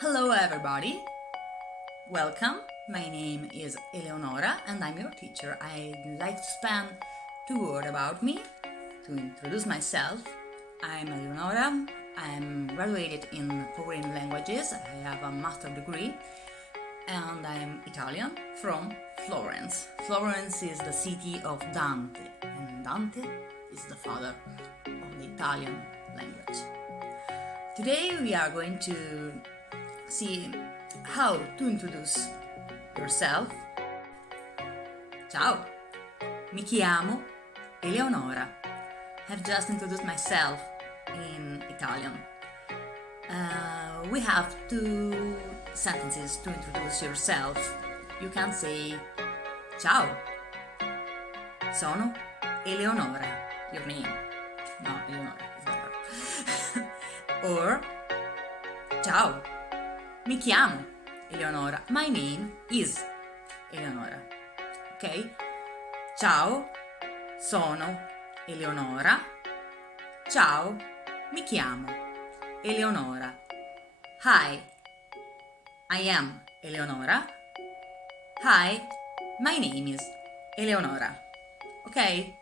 Hello everybody, welcome. My name is Eleonora and I'm your teacher. I'd like to spend 2 words about me to introduce myself. I'm Eleonora, I'm graduated in foreign languages, I have a master degree and I'm Italian from Florence. Florence is the city of Dante and Dante is the father of the Italian language. Today we are going to see how to introduce yourself. Ciao, mi chiamo Eleonora. I've just introduced myself in Italian. We have 2 sentences to introduce yourself. You can say ciao, sono Eleonora, your name. No, Eleonora is better. Or ciao, mi chiamo Eleonora. My name is Eleonora. Ok? Ciao, sono Eleonora. Ciao, mi chiamo Eleonora. Hi, I am Eleonora. Hi, my name is Eleonora. Ok?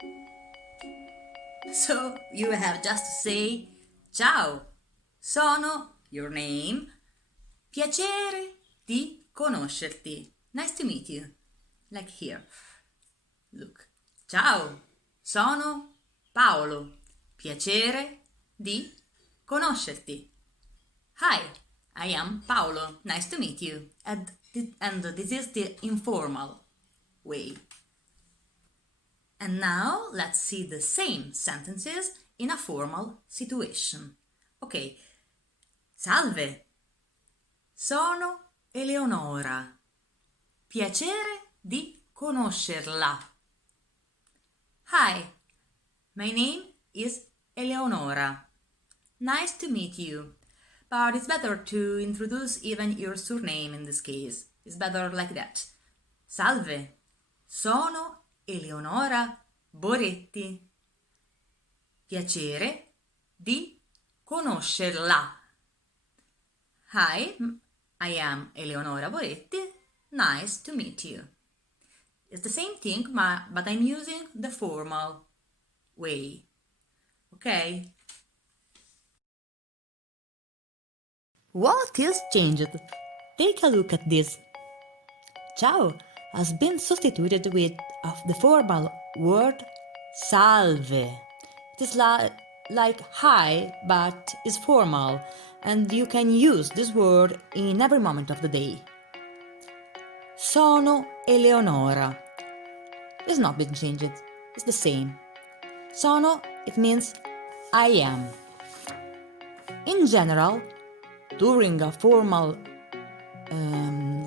So you have just to say ciao, sono your name. Piacere di conoscerti. Nice to meet you. Like here. Look. Ciao, sono Paolo. Piacere di conoscerti. Hi, I am Paolo. Nice to meet you. And this is the informal way. And now let's see the same sentences in a formal situation. Okay. Salve. Sono Eleonora. Piacere di conoscerla. Hi, my name is Eleonora. Nice to meet you. But it's better to introduce even your surname in this case. It's better like that. Salve, sono Eleonora Boretti. Piacere di conoscerla. Hi, I am Eleonora Boretti. Nice to meet you. It's the same thing, but I'm using the formal way. Okay? What is changed? Take a look at this. Ciao has been substituted with the formal word salve. It is like hi, but is formal, and you can use this word in every moment of the day. Sono Eleonora. It's not been changed, it's the same. Sono, it means I am. In general, during a formal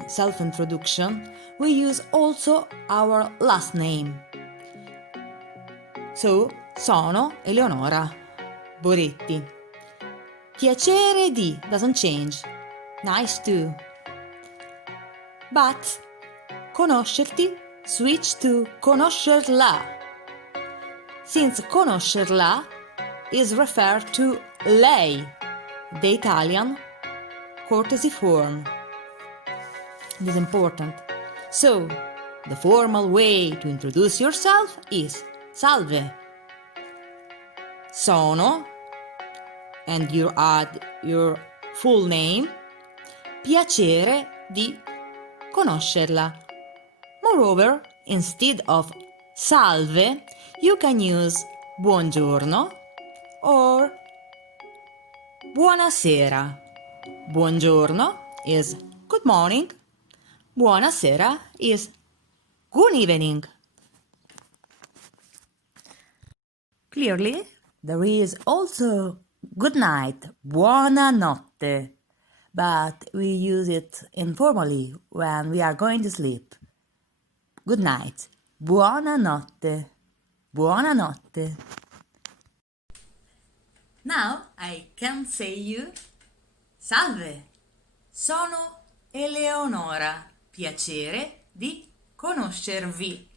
self-introduction, we use also our last name. So, sono Eleonora Boretti. Piacere di doesn't change. Nice to. But conoscerti switch to conoscerla. Since conoscerla is referred to lei, the Italian courtesy form. It is important. So, the formal way to introduce yourself is salve. Sono, and you add your full name. Piacere di conoscerla. Moreover, instead of salve, you can use buongiorno or buonasera. Buongiorno is good morning. Buonasera is good evening. Clearly, there is also good night, buonanotte, but we use it informally when we are going to sleep. Good night, buonanotte, buonanotte. Now I can say you, salve, sono Eleonora, piacere di conoscervi.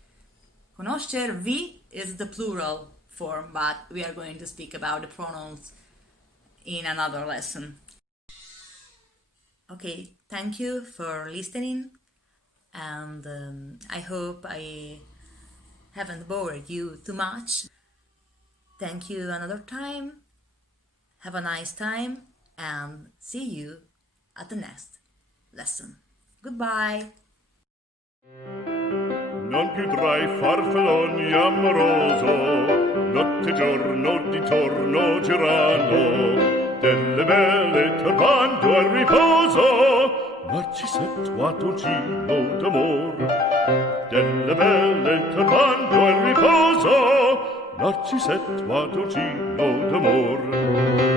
Conoscervi is the plural form, but we are going to speak about the pronouns in another lesson. Okay, thank you for listening, and I hope I haven't bored you too much. Thank you another time. Have a nice time, and see you at the next lesson. Goodbye. Non più tra i farfalloni amoroso, notte e giorno di torno girano, delle belle turbando al riposo, Narcisetto a dolcino d'amor. Delle belle turbando al riposo, Narcisetto a dolcino d'amor.